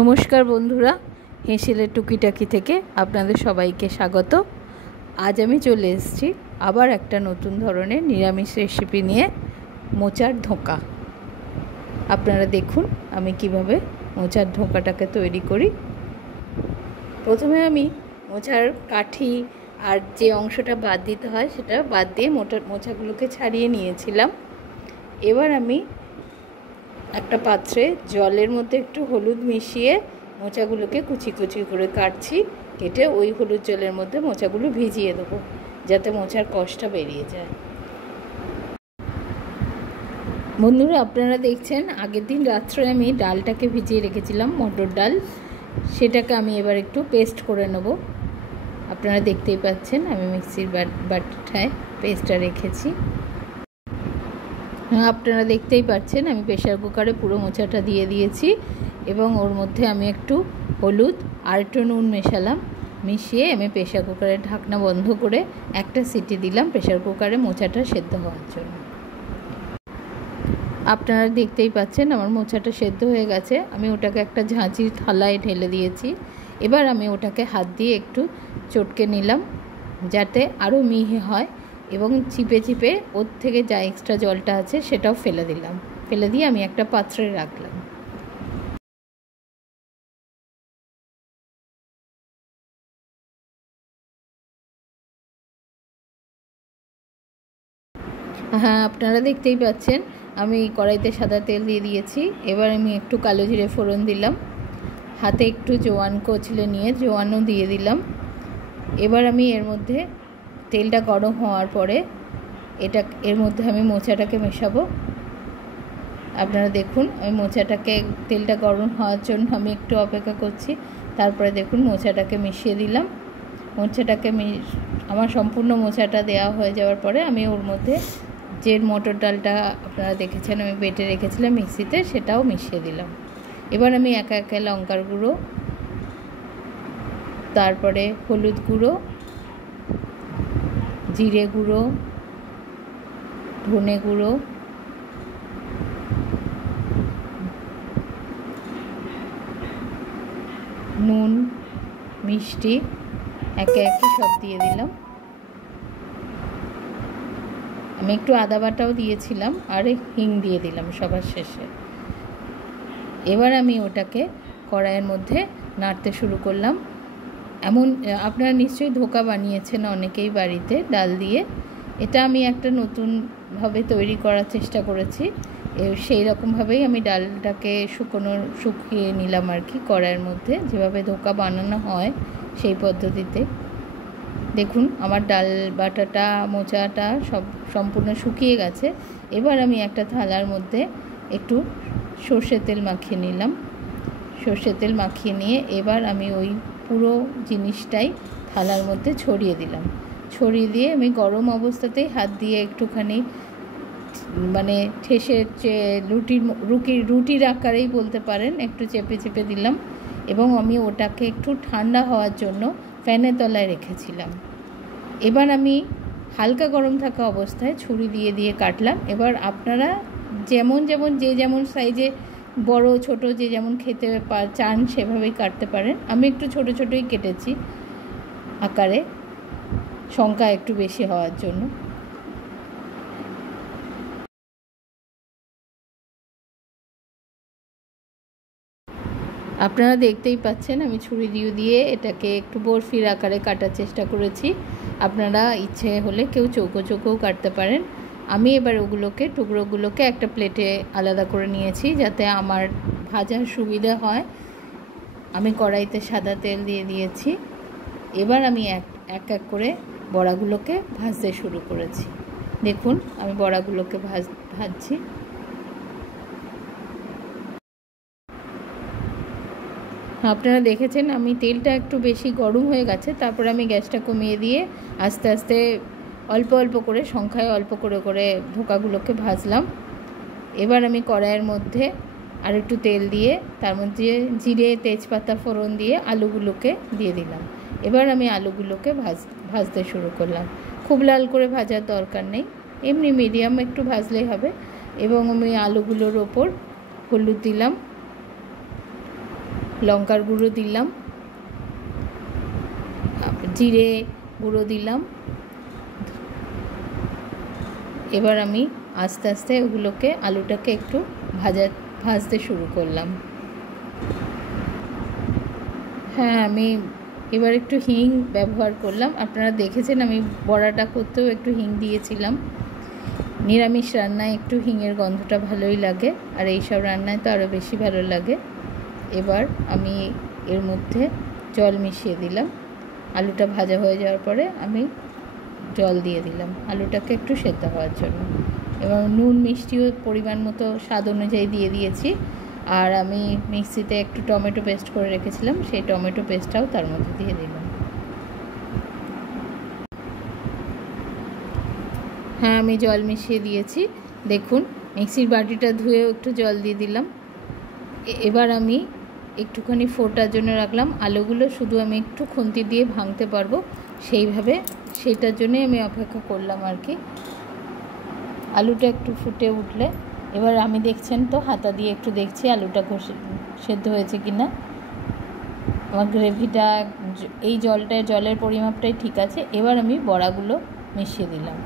নমস্কার বন্ধুরা, হেঁসেলের টুকিটাকি থেকে আপনাদের সবাইকে স্বাগত। আজ আমি চলে এসেছি আবার একটা নতুন ধরনের নিরামিষ রেসিপি নিয়ে, মোচার ধোঁকা। আপনারা দেখুন আমি কিভাবে মোচার ধোঁকাটাকে তৈরি করি। প্রথমে আমি মোচার কাঠি আর যে অংশটা বাদ দিতে হয় সেটা বাদ দিয়ে মোচাগুলোকে ছাড়িয়ে নিয়েছিলাম। এবার আমি একটা পাত্রে জলের মধ্যে একটু হলুদ মিশিয়ে মোচাগুলোকে কুচি কুচি করে কাটছি। কেটে ওই হলুদ জলের মধ্যে মোচাগুলো ভিজিয়ে দেবো, যাতে মোচার কষটা বেরিয়ে যায়। বন্ধুরা, আপনারা দেখছেন আগের দিন রাত্রে আমি ডালটাকে ভিজিয়ে রেখেছিলাম, মটর ডাল। সেটাকে আমি এবার একটু পেস্ট করে নেব। আপনারা দেখতেই পাচ্ছেন আমি মিক্সির বাটায় পেস্টটা রেখেছি। আপনারা দেখতেই পাচ্ছেন আমি প্রেশার কুকারে পুরো মোচাটা দিয়ে দিয়েছি এবং ওর মধ্যে আমি একটু হলুদ আর একটু নুন মেশালাম। মিশিয়ে আমি প্রেশার কুকারের ঢাকনা বন্ধ করে একটা সিটি দিলাম প্রেশার কুকারে মোচাটা সেদ্ধ হওয়ার জন্য। আপনারা দেখতেই পাচ্ছেন আমার মোচাটা সেদ্ধ হয়ে গেছে। আমি ওটাকে একটা ঝাঁঝির থালায় ঢেলে দিয়েছি। এবার আমি ওটাকে হাত দিয়ে একটু চটকে নিলাম যাতে আরও মিহি হয়, এবং চিপে চিপে ওর থেকে যা এক্সট্রা জলটা আছে সেটাও ফেলে দিলাম। ফেলে দিয়ে আমি একটা পাত্রে রাখলাম। হ্যাঁ, আপনারা দেখতেই পাচ্ছেন আমি কড়াইতে সাদা তেল দিয়ে দিয়েছি। এবার আমি একটু কালো জিরে ফোড়ন দিলাম, হাতে একটু জোয়ান কচলে নিয়ে জোয়ানও দিয়ে দিলাম। এবার আমি এর মধ্যে তেলটা গরম হওয়ার পরে এর মধ্যে আমি মোচাটাকে মেশাবো। আপনারা দেখুন আমি মোচাটাকে, তেলটা গরম হওয়ার জন্য আমি একটু অপেক্ষা করছি। তারপরে দেখুন মোচাটাকে মিশিয়ে দিলাম। মোচাটাকে আমার সম্পূর্ণ মোচাটা দেওয়া হয়ে যাওয়ার পরে আমি ওর মধ্যে যে মটর ডালটা আপনারা দেখেছেন আমি বেটে রেখেছিলাম মিক্সিতে, সেটাও মিশিয়ে দিলাম। এবার আমি একা একা লঙ্কার গুঁড়ো, তারপরে হলুদ গুঁড়ো, জিরে গুঁড়ো, ধনে গুঁড়ো, নুন, মিষ্টি একে একে সব দিয়ে দিলাম। আমি একটু আদা বাটাও দিয়েছিলাম আর হিং দিয়ে দিলাম সবার শেষে। এবার আমি ওটাকে কড়াইয়ের মধ্যে নাড়তে শুরু করলাম। আপনারা নিশ্চয়ই ধোঁকা বানিয়েছেন অনেকেই বাড়িতে ডাল দিয়ে। এটা আমি একটা নতুনভাবে তৈরি করার চেষ্টা করেছি। সেই রকমভাবেই আমি ডালটাকে শুকিয়ে নিলাম আর কি, কড়াইয়ের মধ্যে যেভাবে ধোঁকা বানানো হয় সেই পদ্ধতিতে। দেখুন আমার ডাল বাটাটা, মোচাটা সব সম্পূর্ণ শুকিয়ে গেছে। এবার আমি একটা থালার মধ্যে একটু সর্ষের তেল মাখিয়ে নিলাম। সর্ষের তেল মাখিয়ে নিয়ে এবার আমি ওই পুরো জিনিসটাই থালার মধ্যে ছড়িয়ে দিলাম। ছড়িয়ে দিয়ে আমি গরম অবস্থাতেই হাত দিয়ে একটুখানি ঠেসে রুটির আকারেই বলতে পারেন, একটু চেপে চেপে দিলাম। এবং আমি ওটাকে একটু ঠান্ডা হওয়ার জন্য ফ্যানের তলায় রেখেছিলাম। এবার আমি হালকা গরম থাকা অবস্থায় ছুরি দিয়ে দিয়ে কাটলাম। এবার আপনারা যে যেমন সাইজে, বড় ছোট যে যেমন খেতে চান সেভাবেই কাটতে পারেন। আমি একটু ছোট ছোটই কেটেছি আকারে, সংখ্যা একটু বেশি হওয়ার জন্য। আপনারা দেখতেই পাচ্ছেন আমি ছুরি দিয়ে এটাকে একটু বরফির আকারে কাটার চেষ্টা করেছি। আপনারা ইচ্ছে হলে কেউ চৌকো চৌকোও কাটতে পারেন। আমি এবার টুকরোগুলোকে একটা প্লেটে আলাদা করে নিয়েছি যাতে আমার ভাজার সুবিধা হয়। আমি কড়াইতে সাদা তেল দিয়ে দিয়েছি। এবার আমি এক এক করে বড়াগুলোকে ভাজতে শুরু করেছি। দেখুন আমি বড়াগুলোকে ভাজছি। আপনারা দেখেছেন আমি তেলটা একটু বেশি গরম হয়ে গেছে। তারপর আমি গ্যাসটা কমিয়ে দিয়ে আস্তে আস্তে অল্প অল্প করে, সংখ্যায় অল্প করে করে ধোঁকাগুলোকে ভাজলাম। এবার আমি কড়াইয়ের মধ্যে আর একটু তেল দিয়ে তার মধ্যে জিরে, তেজপাতা ফোড়ন দিয়ে আলুগুলোকে দিয়ে দিলাম। এবার আমি আলুগুলোকে ভাজতে শুরু করলাম। খুব লাল করে ভাজার দরকার নেই, এমনি মিডিয়াম একটু ভাজলেই হবে। এবং আমি আলুগুলোর ওপর হলুদ দিলাম, লঙ্কার গুঁড়ো দিলাম, জিরে গুঁড়ো দিলাম। এবার আমি আস্তে আস্তে ওগুলোকে, আলুটাকে একটু ভাজতে শুরু করলাম। হ্যাঁ, আমি এবার একটু হিং ব্যবহার করলাম। আপনারা দেখেছেন আমি বড়াটা করতেও একটু হিং দিয়েছিলাম। নিরামিষ রান্নায় একটু হিঙের গন্ধটা ভালোই লাগে, আর এইসব রান্নায় তো আরও বেশি ভালো লাগে। এবার আমি এর মধ্যে জল মিশিয়ে দিলাম। আলুটা ভাজা হয়ে যাওয়ার পরে আমি জল দিয়ে দিলাম আলুটাকে একটু সেদ্ধ হওয়ার জন্য। এবং নুন মিষ্টিও পরিমাণ মতো স্বাদ অনুযায়ী দিয়ে দিয়েছি। আর আমি মিক্সিতে একটু টমেটো পেস্ট করে রেখেছিলাম, সেই টমেটো পেস্টটাও তার মধ্যে দিয়ে দিলাম। হ্যাঁ, আমি জল মিশিয়ে দিয়েছি। দেখুন, মিক্সির বাটিটা ধুয়েও একটু জল দিয়ে দিলাম। এবার আমি একটুখানি ফোটার জন্য রাখলাম। আলুগুলো শুধু আমি একটু খুন্তি দিয়ে ভাঙতে পারবো সেইভাবে, সেটার জন্যই আমি অপেক্ষা করলাম আর কি। আলুটা একটু ফুটে উঠলে এবার আমি দেখছেন তো হাতা দিয়ে একটু দেখছি আলুটা সেদ্ধ হয়েছে কি না। আমার গ্রেভিটা, এই জলের পরিমাপটাই ঠিক আছে। এবার আমি বড়াগুলো মিশিয়ে দিলাম।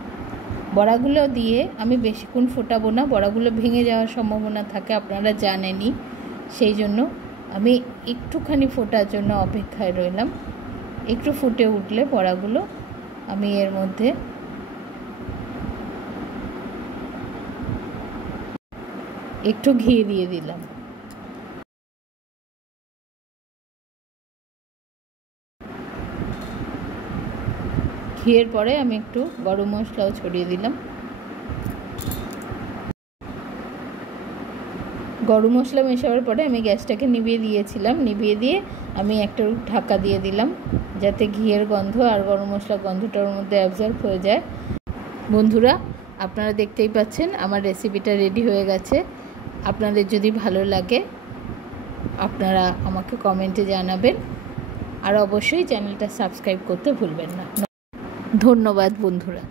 বড়াগুলো দিয়ে আমি বেশিক্ষণ ফোটাবো না, বড়াগুলো ভেঙে যাওয়ার সম্ভাবনা থাকে, আপনারা জানেনই। সেই জন্য আমি একটুখানি ফোটার জন্য অপেক্ষায় রইলাম। একটু ফুটে উঠলে বড়াগুলো আমি এর মধ্যে একটু ঘি দিয়ে দিলাম। ঘিয়ের পরে আমি একটু গরম মশলাও ছড়িয়ে দিলাম। গরম মশলা মেশাবার পরে আমি গ্যাসটাকে নিভিয়ে দিয়েছিলাম। নিভিয়ে দিয়ে আমি একটা ঢাকা দিয়ে দিলাম, যাতে ঘিয়ের গন্ধ আর গরম মশলার গন্ধটার মধ্যে অ্যাবজর্ব হয়ে যায়। বন্ধুরা, আপনারা দেখতেই পাচ্ছেন আমার রেসিপিটা রেডি হয়ে গেছে। আপনাদের যদি ভালো লাগে আপনারা আমাকে কমেন্টে জানাবেন, আর অবশ্যই চ্যানেলটা সাবস্ক্রাইব করতে ভুলবেন না। ধন্যবাদ বন্ধুরা।